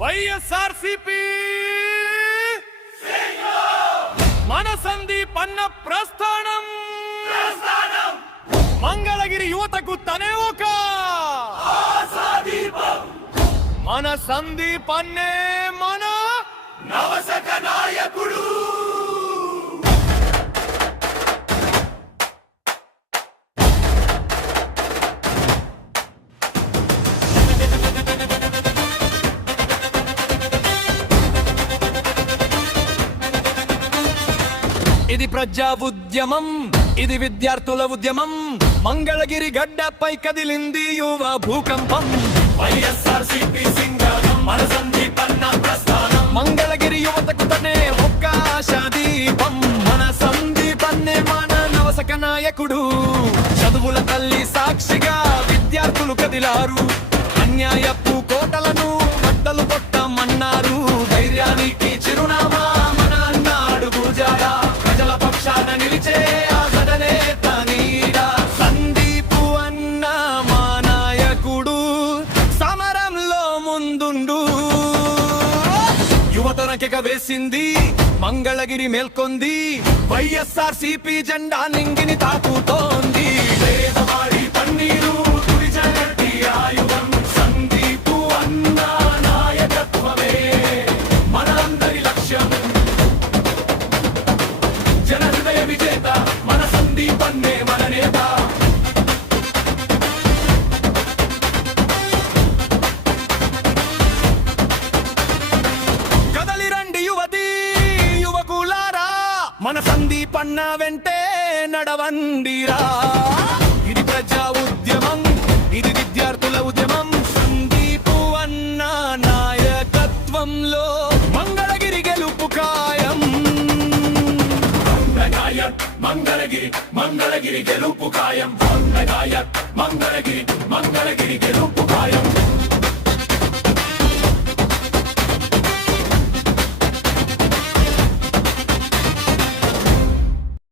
వైఎస్ఆర్సీపీ మన సందీప్ అన్న ప్రస్థానం మంగళగిరి యువతకు తనే ఒక మన సందీప్ అన్నే మన నవశక నాయకుడు. ఇది ప్రజా ఉద్యమం, ఇది విద్యార్థుల ఉద్యమం. మంగళగిరి గడ్డపై కదిలింది యువ భూకంపం. వైఎస్ఆర్సీపీ సింగం మన సందీప్ అన్న ప్రస్థానం. మంగళగిరి యువతకు తనే ఒక్క ఆశా దీపం. మన సందీప్ అన్నే మన నవశక నాయకుడు. చదువుల తల్లి సాక్షిగా విద్యార్థులు కదిలారు. అన్యాయపు కోటలను బట్టలు కొట్టమన్నారు. ధైర్యానికి చిరునామా మన అన్నాడు గుజాడ. ప్రజల పక్షాన నిలిచే ఆసడనే తనీడ. సందీపు అన్న మా నాయకుడు, సమరంలో ముందుండు. యువతనకెగ వేసింది, మంగళగిరి మేల్కొంది. వైఎస్ఆర్సీపీ జెండా నింగిని తాకుతోంది. పేదవాడి పన్నీరు తుడిచగట్టి ఆయుధం. సందీపు అన్న నాయకత్వమే మనందరి లక్ష్యం. జన హృదయ విజేత మన సందీప్ అన్నే మన నేత. కదలి రండి యువతి యువకులారా, మన సందీప్ అన్న వెంటే నడవండిరా. ఇది ప్రజా ఉద్యమం, ఇది విద్యార్థుల ఉద్యమం. సందీపు అన్న నాయకత్వంలో మంగళగిరి గెలుపు ఖాయం. మంగళగిరి మంగళగిరి గెలుపు ఖాయం. మంగళగిరి మంగళగిరి గెలుపు ఖాయం.